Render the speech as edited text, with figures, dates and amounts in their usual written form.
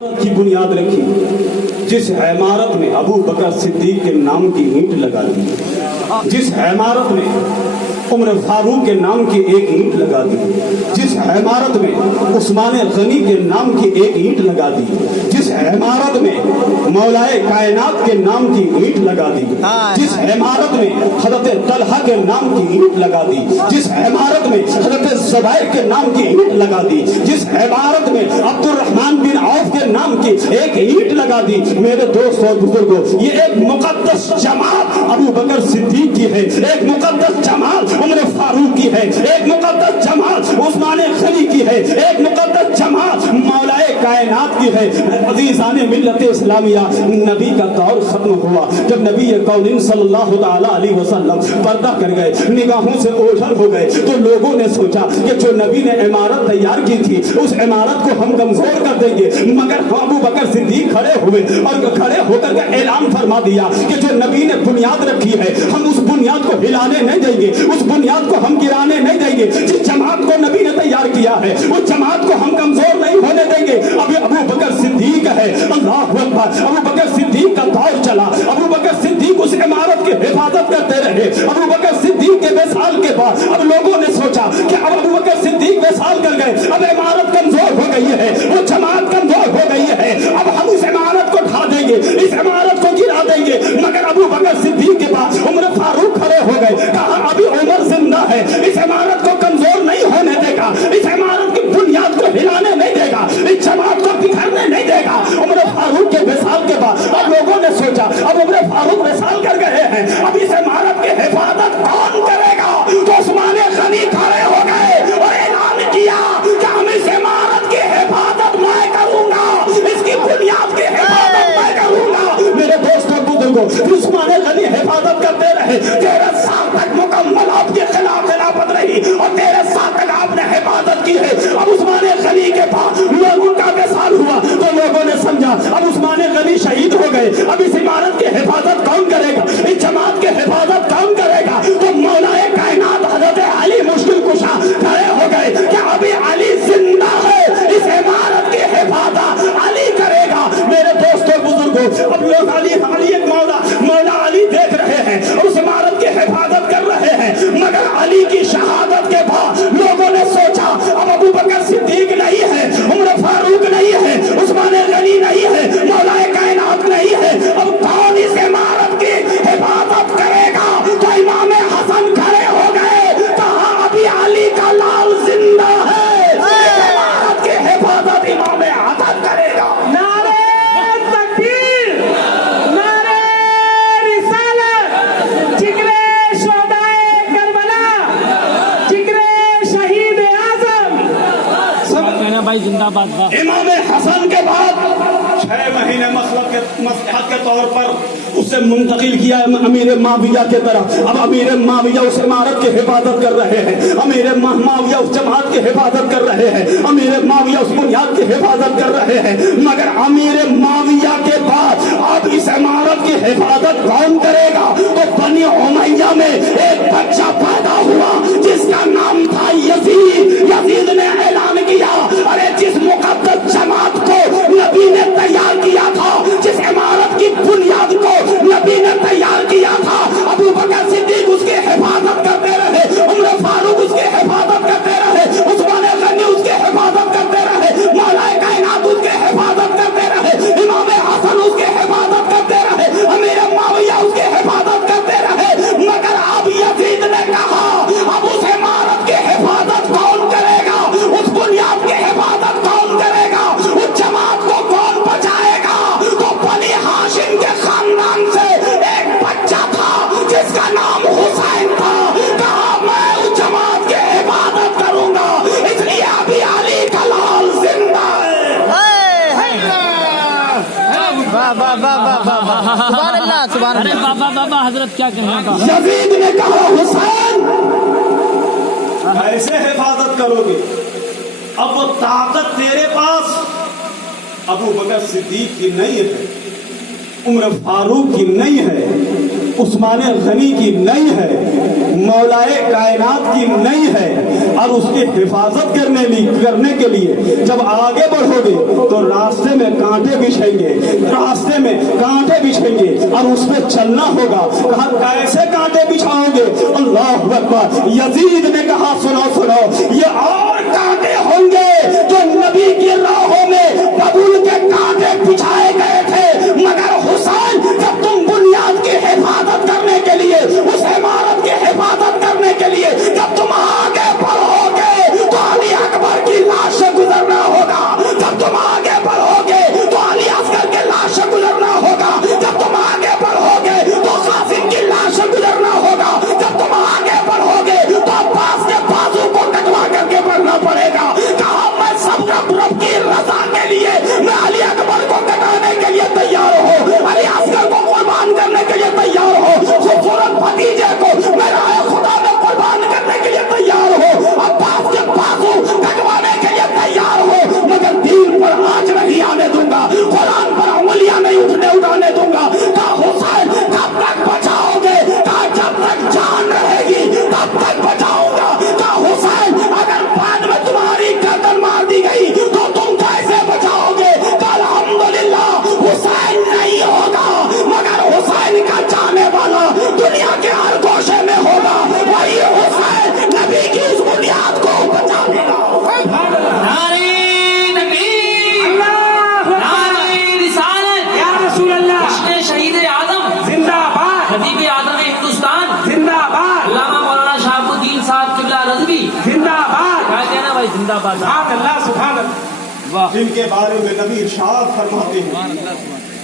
की बुनियाद रखी, जिस इमारत में अबू बकर सिद्दीक के नाम की ईंट लगा दी, जिस इमारत में उमर फारूक के नाम की एक ईंट लगा दी, जिस इमारत में उस्मान गनी के नाम की एक ईंट लगा दी, जिस इमारत में मौलाए कायनात के नाम की ईंट लगा दी, जिस इमारत में हजरत तलहा के नाम की ईंट लगा दी, जिस इमारत में हजरत ज़ुबैर के नाम की ईंट लगा दी, जिस इमारत में अब्दुर्रहमान बिन औफ के नाम की एक ईंट लगा दी, मेरे दोस्त और बुजुर्गों, ये एक मुकद्दस जमात अबू बकर सिद्दीक की है, एक मुकद्दस जमात उमर फारूक की है, एक मुकद्दस जमात उस्मान गनी की है, एक मुकद्दस जमात मौलाए कायनात की है। अज़ीज़ाने मिल्लत इस्लामिया, नबी का दौर खत्म हुआ जब नबी कौनीन सल्लल्लाहु तआला अलैहि वसल्लम पर्दा कर गए, निगाहों से ओझल हो गए, तो लोगों ने सोचा कि जो नबी ने इमारत तैयार की थी उस इमारत को हम कमजोर कर देंगे, मगर अबू बकर सिद्दीक खड़े हुए और खड़े होकर के ऐलान फरमा दिया कि जो नबी ने बुनियाद रखी है हम उस बुनियाद को हिलाने नहीं देंगे, उस बुनियाद को हम गिराने नहीं देंगे। जिस जमात को नबी ने तैयार किया है उस जमात को हम कमजोर नहीं होने देंगे। अभी अबू बकर सिद्दीक है, अल्लाह अकबर, अबू बकर सिद्दीक का दौर चला, अबू बकर सिद्दीक उस इमारत की हिफाजत करते रहे। अबू बकर सिद्दीक के विसाल के बाद अब लोगों ने सोचा कि अब अबू बकर सिद्दीक विसाल कर गए, अब इमारत कमजोर हो गई है, वो जमात कमजोर हो गई है, अब हम इस इमारत को ढा देंगे, इस इमारत को गिरा देंगे। मगर अबू बकर सिद्दीक के बाद उमर फारूक खड़े हो गए, कहा अभी उमर जिंदा है, इस इमारत को कमजोर नहीं होने देगा, इस इमारत की बुनियाद को हिलाने नहीं देगा, इस जमात को बिखरने नहीं देगा। उमर फारूक के विसाल के बाद अब लोगों ने सोचा अब उमर फारूक विसाल कर गए हैं, अब इस इमारत की हिफाजत कौन करेगा? तो उस्मान गनी खड़े हो गए और ऐलान किया कि हम इस इमारत की हिफाजत मैं करूंगा, इसकी बुनियाद की हिफाजत मैं करूंगा। मेरे दोस्तों बुजुर्गों, उस्मान गनी हिफाजत करते रहे, 13 साल तक मुकम्मल आपके खिलाफ खिलाफत रही और 13 साल तक आपने हिफाजत की है। अब उस्मान गनी के पास लोगों का विसाल हुआ तो लोगों ने समझा अब उस्मान गनी शहीद हो गए, अब इस इमारत की हिफाजत कौन करेगा, इस जमात की हिफाजत कौन करेगा? तो मौलाए कायनात हजरत अली मुश्किल कुशा खड़े हो गए कि अभी अली जिंदा है, इस इमारत की हिफाजत अली करेगा। मेरे दोस्तों बुजुर्गों, अब लोग अली एक मौला अली देख रहे हैं, उस इमारत की हिफाजत कर रहे हैं, मगर अली की शहादत के बाद लोगों ने सोचा अब अबू बकर सिद्दीक नहीं है, उमर फारूक नहीं है, उस्मान गनी नहीं है, मौलाए कायनात नहीं है, अब कौन इस इमारत की हिफाजत करेगा? तो इमाम हसन खड़े हो गए, कहा अभी अली का लाल जिंदा है, इस इमारत की हिफाजत इमाम हसन करेगा। नारे तकबीर, नारे रिसालत, जिक्रे शोहदाए करबला, जिक्रे शहीद आजम। भाई जिंदाबाद। इमाम हसन के बाद 6 महीने मसलहत के तौर पर उसे मुंतकिल किया अमीर माविया के तरफ। अब अमीर माविया उस इमारत की हिफाजत कर रहे हैं, अमीर माविया उस जमात की हिफाजत कर रहे हैं, अमीर माविया उस बुनियाद की हिफाजत कर रहे हैं। मगर अमीर माविया के बाद अब इस इमारत की हिफाजत कौन करेगा? तो बनी उमैया में एक बच्चा पैदा हुआ जिसका नाम था यजीद। यजीद ने ऐलान किया अरे जिस मुकद्दस जमात को नबी ने तैयार किया था, जिस इमारत की बुनियाद को नबी ने तैयार किया था, अबू बकर सिद्दीक उसकी हिफाजत करते रहे, उमर फारूक उसकी हिफाजत करते रहे, उस्मान गनी उसकी हिफाजत करते रहे, मौलाए कायनात उसकी हिफाजत करते रहे, इमाम हसन उसकी हिफाजत करते रहे, अमीर मुआविया उसकी हिफाजत करते रहे। मगर अब यजीद ने कहा अब उस इमारत की हिफाजत कौन करेगा, उस बुनियाद की हिफाजत कौन करेगा, उस जमात को कौन बचाएगा? तो बनी हाशिम के खानदान से एक बच्चा था जिसका नाम हुसैन था, कहा मैं उस जमात की हिफाजत करूंगा, इसलिए अभी अली का लाल जिंदा है। अरे बाबा बाबा हजरत क्या कहेंगे? यजीद ने कहा हुसैन कैसे हिफाजत करोगे? अब वो ताकत तेरे पास अबू बकर सिद्दीक की नहीं है, उमर फारूक की नहीं है, उस्मान गनी की नहीं है, मौलाए कायनात की नहीं है और उसकी हिफाजत करने के लिए जब आगे बढ़ोगे तो रास्ते में कांटे बिछेंगे, रास्ते में कांटे बिछेंगे और उस पर चलना होगा। कहा कैसे कांटे बिछाओगे? अल्लाह अकबर। यजीद ने कहा सुनो सुनो, ये और कांटे होंगे जो नबी की राहों में बबूल के कांटे बिछाए गए थे, मगर हुसैन जब तुम बुनियाद की हिफाजत करने के लिए, उस इमारत की हिफाजत करने के लिए जब तुम आगे बढ़ोगे तो अली अकबर की लाश से गुजरना होगा। जब तुम आगे बढ़ोगे तो अली असगर के लाश से गुजरना होगा। जब तुम आगे बढ़ोगे तो कासिम की लाश से गुजरना होगा। जब तुम आगे बढ़ोगे तो अब्बास के बाजू को कटवा करके बढ़ना पड़ेगा। कहा मैं सब रब की रजा के लिए मैं अली अकबर को कटाने के लिए तैयार हूँ, अली असगर को कुर्बान करने के लिए तैयार हूँ, खूबसूरत भतीजे को मैं राह खुदा में कुर्बान करने के लिए तैयार हूँ, अब्बास के बाजू कटवाने के लिए तैयार हूँ, मगर दीन पर आंच नहीं आने दूंगा, कुरान पर उंगलियां नहीं उठाने दूंगा। कहा हुसैन कब तक बचाओगे? कहा जब तक जान रहेगी तब तक बचाऊंगा। कहा हुसैन अगर बाद में तुम्हारी गर्दन मार दी गई तो तुम कैसे बचाओगे? कहा अल्हम्दुलिल्लाह हुसैन नहीं होगा, मगर हुसैन का जाने वाला दुनिया के हर गोशे में होगा, वही हुसैन नबी की इस बुनियाद को बचा देगा। नारे तकबीर, अल्लाह नारे रिसालत, या रसूल अल्लाह, इश्क़ शहीद आदम जिंदाबाद, खतीब आदम हिंदुस्तान जिंदाबाद, अल्लामा मौलाना शहाबुद्दीन साहब किबला रज़वी जिंदाबाद। कहते हैं ना भाई जिंदाबाद। सुभान अल्लाह, सुभान अल्लाह। वाह जिनके बारे में नबी इरशाद फरमाते हैं